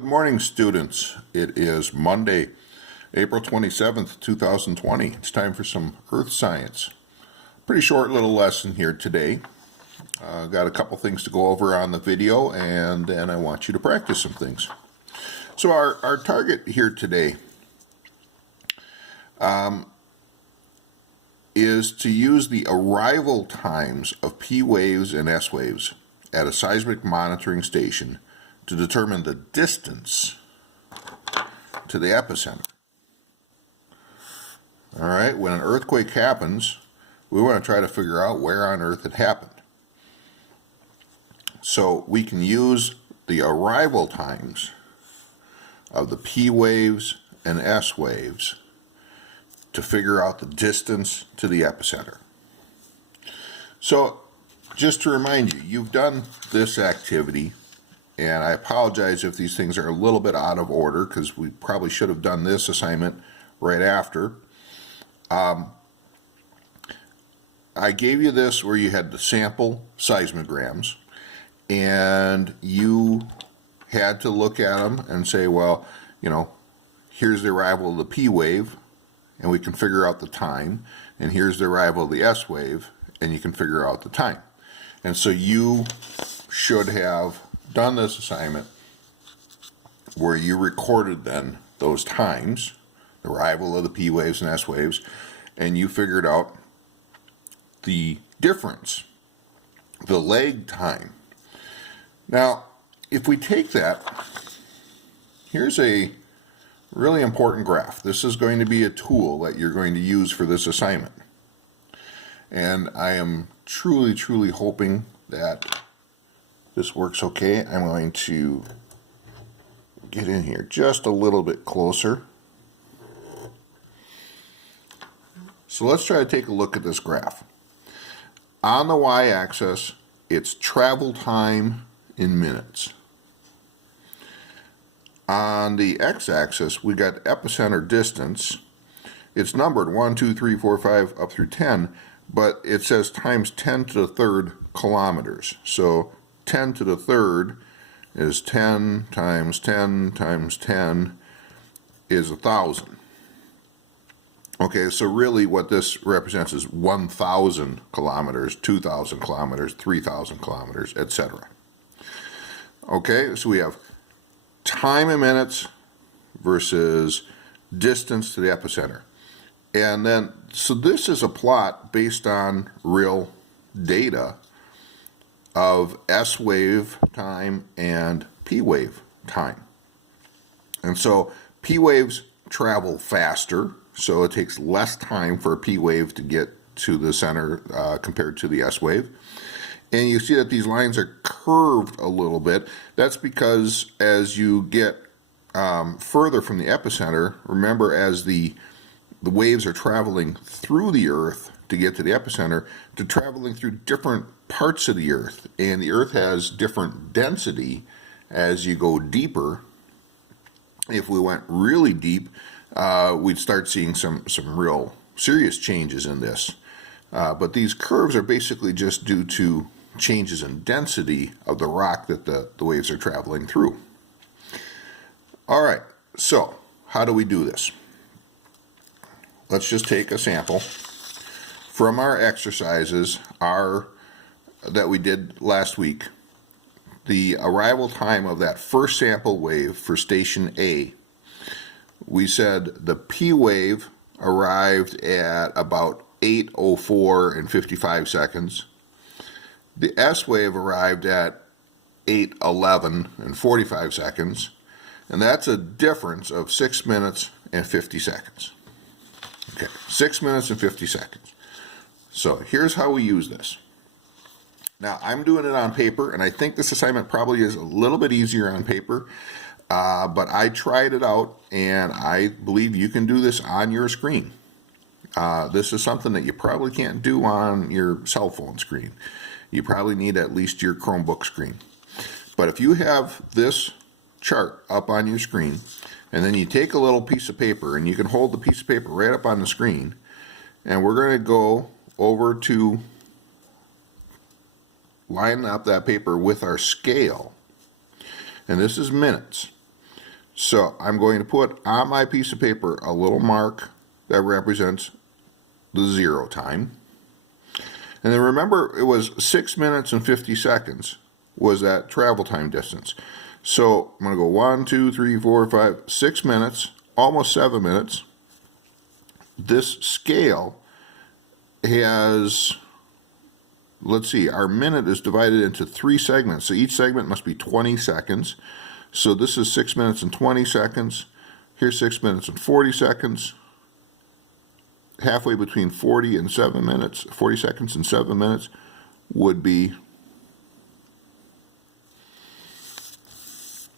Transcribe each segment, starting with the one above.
Good morning, students. It is Monday, April 27th, 2020. It's time for some earth science. Pretty short little lesson here today. Got a couple things to go over on the video, and then I want you to practice some things. So our target here today is to use the arrival times of P waves and S waves at a seismic monitoring station to determine the distance to the epicenter. All right, when an earthquake happens, we want to try to figure out where on Earth it happened. So we can use the arrival times of the P waves and S waves to figure out the distance to the epicenter. So just to remind you, you've done this activity, and I apologize if these things are a little bit out of order because we probably should have done this assignment right after. I gave you this where you had the sample seismograms, and you had to look at them and say, well, here's the arrival of the P wave, and we can figure out the time, and here's the arrival of the S wave, and you can figure out the time. And so you should have done this assignment where you recorded then those times, the arrival of the P waves and S waves, and you figured out the difference, the lag time. Now, if we take that, here's a really important graph. This is going to be a tool that you're going to use for this assignment. And I am truly hoping that this works okay. I'm going to get in here just a little bit closer. So let's try to take a look at this graph. On the y-axis, it's travel time in minutes. On the x-axis, we got epicenter distance. It's numbered 1, 2, 3, 4, 5 up through 10, but it says times 10 to the third kilometers. So 10 to the third is 10 times 10 times 10 is 1,000. Okay, so really what this represents is 1,000 kilometers, 2,000 kilometers, 3,000 kilometers, etc. Okay, so we have time in minutes versus distance to the epicenter. And then, so this is a plot based on real data of S wave time and P wave time. And so P waves travel faster, so it takes less time for a P wave to get to the center compared to the S wave. And you see that these lines are curved a little bit. That's because as you get further from the epicenter, remember as the waves are traveling through the Earth to get to the epicenter, they're traveling through different parts of the Earth, and the Earth has different density as you go deeper. If we went really deep, we'd start seeing some real serious changes in this. But these curves are basically just due to changes in density of the rock that the waves are traveling through. All right, so how do we do this? Let's just take a sample from our exercises that we did last week. The arrival time of that first sample wave for station A, we said the P wave arrived at about 8:04 and 55 seconds. The S wave arrived at 8:11 and 45 seconds, and that's a difference of 6 minutes and 50 seconds. Okay, 6 minutes and 50 seconds. So here's how we use this. Now, I'm doing it on paper, and I think this assignment probably is a little bit easier on paper, but I tried it out, and I believe you can do this on your screen. This is something that you probably can't do on your cell phone screen. You probably need at least your Chromebook screen. But if you have this chart up on your screen, and then you take a little piece of paper, and you can hold the piece of paper right up on the screen, and we're going to go over to line up that paper with our scale, and this is minutes. So I'm going to put on my piece of paper a little mark that represents the 0 time. And then remember, it was 6 minutes and 50 seconds was that travel time distance. So I'm going to go 1, 2, 3, 4, 5, 6 minutes, almost 7 minutes. This scale has, let's see, our minute is divided into 3 segments. So each segment must be 20 seconds. So this is 6 minutes and 20 seconds. Here's 6 minutes and 40 seconds. Halfway between 40 and 7 minutes, 40 seconds and 7 minutes would be.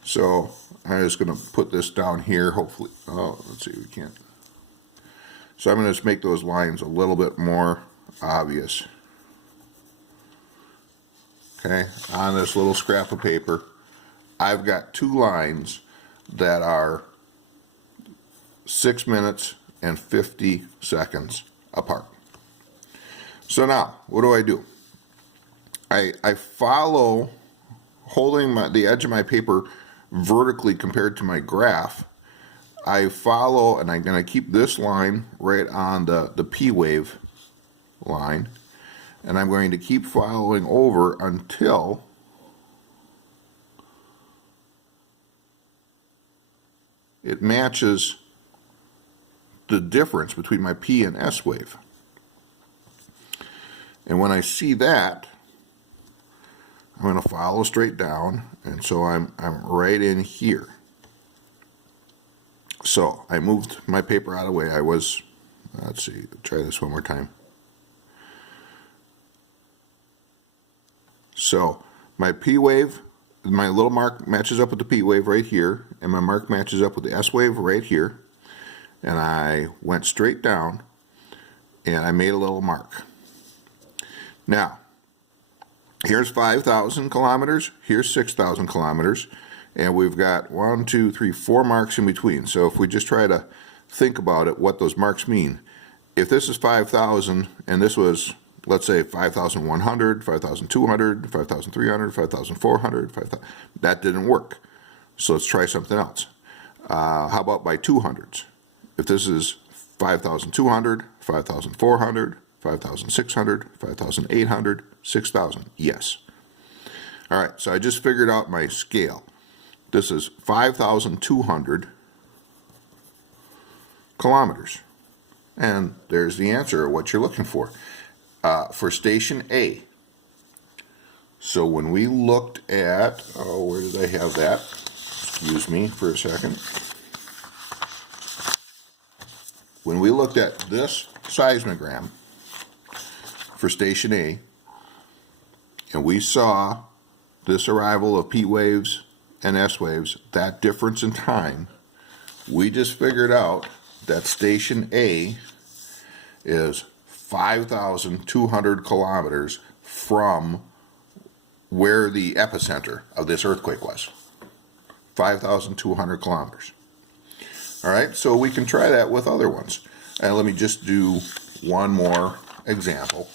So I'm just going to put this down here, hopefully. Oh, let's see, we can't. So I'm going to just make those lines a little bit more obvious. Okay, on this little scrap of paper, I've got 2 lines that are 6 minutes and 50 seconds apart. So now, what do? I follow, holding the edge of my paper vertically compared to my graph. I follow, and I'm going to keep this line right on the P wave line, and I'm going to keep following over until it matches the difference between my P and S wave. And when I see that, I'm going to follow straight down, and so I'm right in here. So I moved my paper out of the way. I was, let's see, try this one more time. So my P wave, my little mark matches up with the P wave right here, and my mark matches up with the S wave right here. And I went straight down, and I made a little mark. Now, here's 5,000 kilometers, here's 6,000 kilometers, and we've got 1, 2, 3, 4 marks in between. So if we just try to think about it, what those marks mean, if this is 5,000 and this was, let's say, 5,100, 5,200, 5,300, 5,400, 5,000, that didn't work. So let's try something else. How about by 200s? If this is 5,200, 5,400, 5,600, 5,800, 6,000, yes. All right, so I just figured out my scale. This is 5,200 kilometers. And there's the answer of what you're looking for station A. So when we looked at, oh, where did I have that? Excuse me for a second. When we looked at this seismogram for station A, and we saw this arrival of P waves and S waves, that difference in time, we just figured out that station A is 5,200 kilometers from where the epicenter of this earthquake was. 5,200 kilometers. All right, so we can try that with other ones. And let me just do one more example.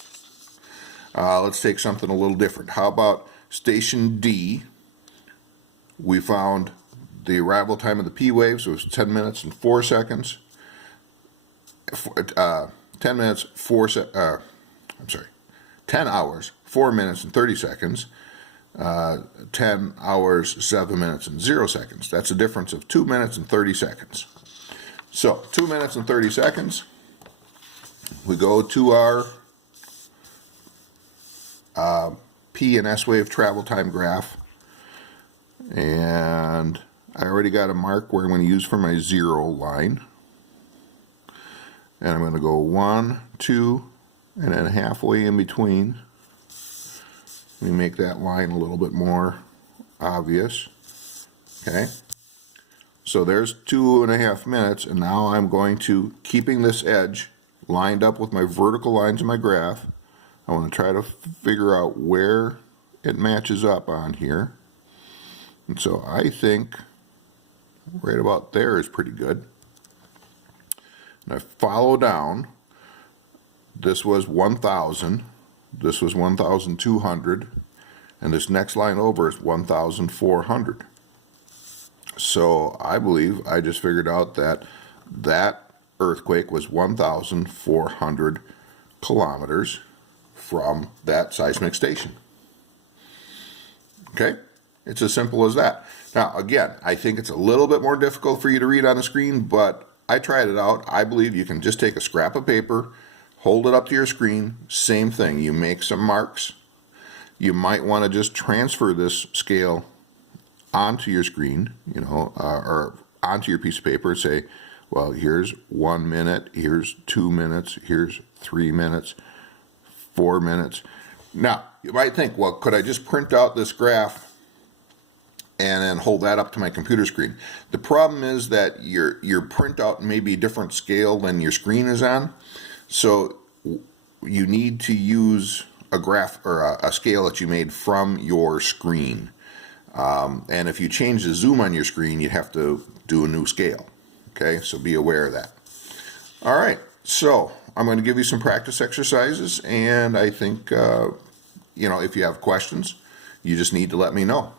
Let's take something a little different. How about station D? We found the arrival time of the P waves was 10 minutes and 4 seconds. 10 hours, 4 minutes and 30 seconds. 10 hours, 7 minutes and 0 seconds. That's a difference of 2 minutes and 30 seconds. So 2 minutes and 30 seconds. We go to our P and S wave travel time graph, and I already got a mark where I'm going to use for my 0 line, and I'm going to go 1, 2, and then halfway in between. Let me make that line a little bit more obvious. Okay, so there's 2.5 minutes, and now I'm going to, keeping this edge lined up with my vertical lines in my graph, I want to try to figure out where it matches up on here. And so I think right about there is pretty good. And I follow down. This was 1,000. This was 1,200. And this next line over is 1,400. So I believe I just figured out that that earthquake was 1,400 kilometers from that seismic station. Okay? It's as simple as that. Now, again, I think it's a little bit more difficult for you to read on the screen, but I tried it out. I believe you can just take a scrap of paper, hold it up to your screen, same thing. You make some marks. You might want to just transfer this scale onto your screen, or onto your piece of paper and say, well, here's 1 minute, here's 2 minutes, here's 3 minutes, 4 minutes. Now, you might think, well, could I just print out this graph and then hold that up to my computer screen? The problem is that your printout may be a different scale than your screen is on, so you need to use a graph or a scale that you made from your screen. And if you change the zoom on your screen, you'd have to do a new scale. Okay, so be aware of that. All right, so I'm going to give you some practice exercises, and I think, if you have questions, you just need to let me know.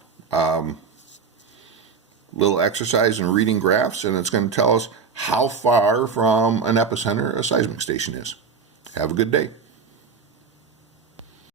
Little exercise in reading graphs, and it's going to tell us how far from an epicenter a seismic station is. Have a good day.